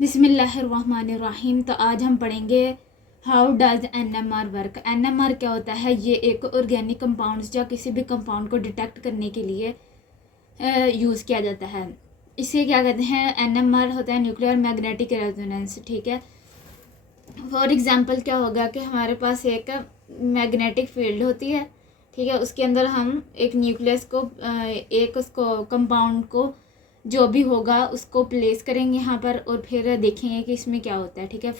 बिस्मिल्लाहिर्रहमानिर्रहीम। तो आज हम पढ़ेंगे how does NMR work. NMR क्या होता है? ये एक ऑर्गेनिक कंपाउंड्स या किसी भी कंपाउंड को डिटेक्ट करने के लिए यूज़ किया जाता है। इसे क्या कहते हैं? एनएमआर होता है न्यूक्लियर मैग्नेटिक रेजोनेंस। ठीक है, फॉर एग्जांपल क्या होगा कि हमारे पास एक मैग्नेटिक फील्ड होती है, ठीक है, उसके अंदर हम एक न्यूक्लियस को एक उसको कंपाउंड को जो भी होगा उसको प्लेस करेंगे यहाँ पर और फिर देखेंगे कि इसमें क्या होता है। ठीक है,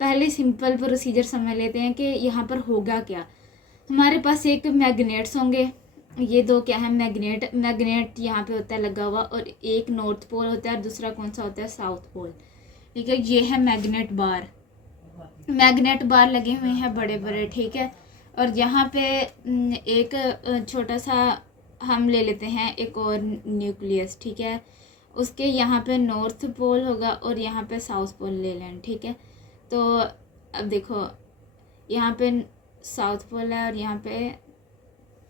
पहले सिंपल प्रोसीजर समझ लेते हैं कि यहाँ पर होगा क्या। हमारे पास एक मैग्नेट्स होंगे, ये दो क्या है? मैग्नेट यहाँ पे होता है लगा हुआ, और एक नॉर्थ पोल होता है और दूसरा कौन सा होता है? South pole. ठीक है, ये है मैग्नेट बार लगे हुए हैं बड़े बड़े। ठीक है, और यहाँ पे एक छोटा सा हम ले लेते हैं एक और न्यूक्लियस। ठीक है, उसके यहाँ पे नॉर्थ पोल होगा और यहाँ पे साउथ पोल ले लें। ठीक है, तो अब देखो यहाँ पे साउथ पोल है और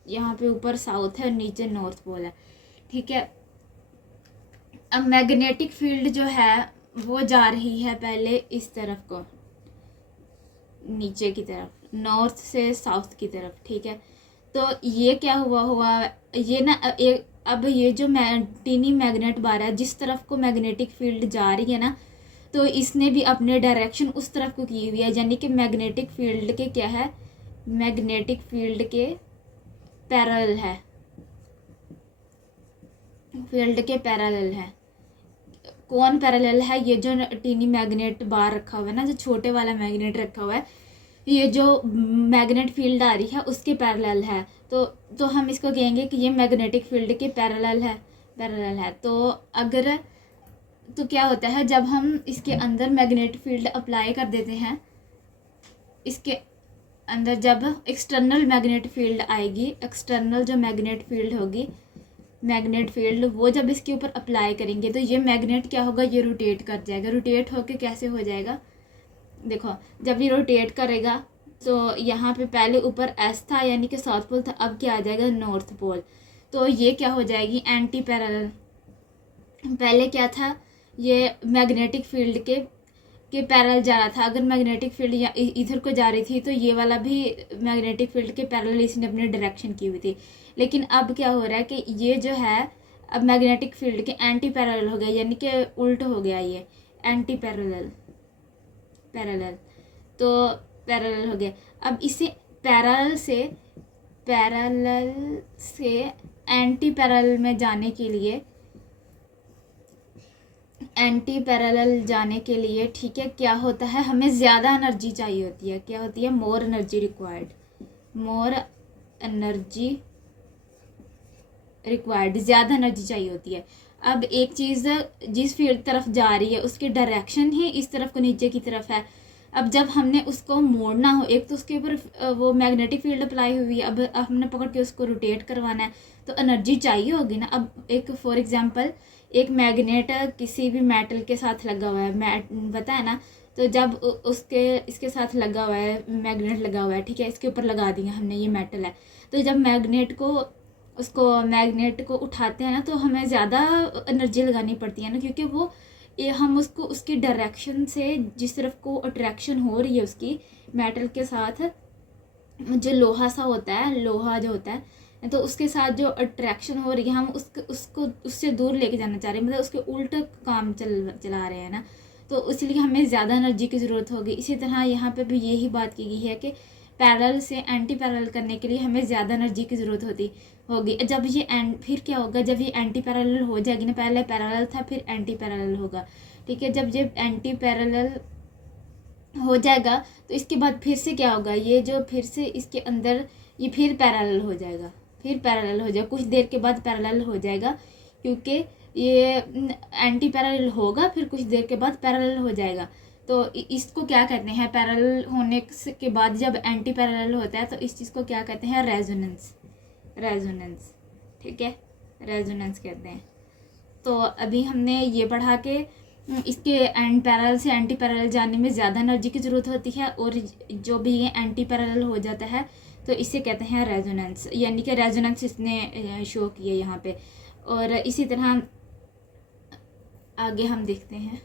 यहाँ पे ऊपर साउथ है और नीचे नॉर्थ पोल है। ठीक है, अब मैग्नेटिक फील्ड जो है वो जा रही है पहले इस तरफ को, नीचे की तरफ, नॉर्थ से साउथ की तरफ। ठीक है, तो ये क्या हुआ ये ना अब ये जो टीनी मैग्नेट बार है, जिस तरफ को मैग्नेटिक फील्ड जा रही है ना, तो इसने भी अपने डायरेक्शन उस तरफ को की हुई है। यानी कि मैग्नेटिक फील्ड के क्या है? मैग्नेटिक फील्ड के पैरेलल है, फील्ड के पैरेलल है। कौन पैरेलल है? ये जो टीनी मैग्नेट बार रखा हुआ है ना, जो छोटे वाला मैग्नेट रखा हुआ है, ये जो मैग्नेट फील्ड आ रही है उसके पैरेलल है। तो हम इसको कहेंगे कि ये मैग्नेटिक फील्ड के पैरेलल है। तो क्या होता है जब हम इसके अंदर मैग्नेटिक फील्ड अप्लाई कर देते हैं, इसके अंदर जब एक्सटर्नल मैग्नेटिक फील्ड आएगी, एक्सटर्नल जो मैग्नेट फील्ड होगी, मैग्नेट फील्ड वो जब इसके ऊपर अप्लाई करेंगे तो ये मैग्नेट क्या होगा? ये रोटेट कर जाएगा। रोटेट होके कैसे हो जाएगा? देखो, जब ये रोटेट करेगा तो यहाँ पे पहले ऊपर एस था यानी कि साउथ पोल था, अब क्या आ जाएगा? North pole. तो ये क्या हो जाएगी? Anti parallel. पहले क्या था? ये मैग्नेटिक फील्ड के पैरेलल जा रहा था। अगर मैग्नेटिक फील्ड इधर को जा रही थी तो ये वाला भी मैग्नेटिक फील्ड के पैरेलल इसने अपनी डायरेक्शन की हुई थी। लेकिन अब क्या हो रहा है कि ये जो है अब मैग्नेटिक फील्ड के एंटी पैरेलल हो गया, यानी कि उल्ट हो गया, ये एंटी पैरेलल तो पैरेलल हो गया। अब इसे पैरेलल से एंटी पैरेलल में जाने के लिए ठीक है, क्या होता है? हमें ज़्यादा एनर्जी चाहिए होती है। क्या होती है? मोर एनर्जी रिक्वायर्ड, ज़्यादा एनर्जी चाहिए होती है। अब एक चीज़ जिस फील्ड तरफ जा रही है उसकी डायरेक्शन ही इस तरफ को, नीचे की तरफ है। अब जब हमने उसको मोड़ना हो, एक तो उसके ऊपर वो मैग्नेटिक फील्ड अप्लाई हुई है, अब हमने पकड़ के उसको रोटेट करवाना है तो एनर्जी चाहिए होगी ना। अब एक फॉर एग्जांपल एक मैग्नेट किसी भी मेटल के साथ लगा हुआ है, पता है ना, तो जब इसके साथ लगा हुआ है, मैग्नेट लगा हुआ है, ठीक है, इसके ऊपर लगा दिया हमने, ये मेटल है, तो जब मैग्नेट को उठाते हैं ना तो हमें ज़्यादा एनर्जी लगानी पड़ती है ना, क्योंकि हम उसको उसकी डायरेक्शन से, जिस तरफ को अट्रैक्शन हो रही है उसकी मेटल के साथ, जो लोहा जो होता है, तो उसके साथ जो अट्रैक्शन हो रही है, हम उसको उससे दूर लेके जाना चाह रहे हैं, मतलब उसके उल्ट काम चला रहे हैं ना, तो इसलिए हमें ज़्यादा एनर्जी की ज़रूरत होगी। इसी तरह यहाँ पे भी यही बात की गई है कि पैरेलल से एंटी पैरेलल करने के लिए हमें ज़्यादा एनर्जी की ज़रूरत होगी। जब ये फिर क्या होगा? जब ये एंटी पैरेलल हो जाएगी ना, पहले पैरेलल था फिर एंटी पैरेलल होगा। ठीक है, जब ये एंटी पैरेलल हो जाएगा तो इसके बाद फिर से क्या होगा? ये जो फिर से इसके अंदर ये फिर पैरेलल हो जाएगा, कुछ देर के बाद पैरेलल हो जाएगा, क्योंकि ये एंटी पैरेलल होगा, फिर कुछ देर के बाद पैरेलल हो जाएगा। तो इसको क्या कहते हैं? पैरेलल होने के बाद जब एंटी पैरेलल होता है तो इस चीज़ को क्या कहते हैं? रेजोनेंस। ठीक है, रेजोनेंस कहते हैं। तो अभी हमने ये पढ़ा कि इसके एंड पैरेलल से एंटी पैरेलल जाने में ज़्यादा एनर्जी की ज़रूरत होती है, और जो भी ये एंटी पैरेलल हो जाता है तो इसे कहते हैं रेजोनेंस, यानी कि रेजोनेंस इसने शो किया यहाँ पे। और इसी तरह आगे हम देखते हैं।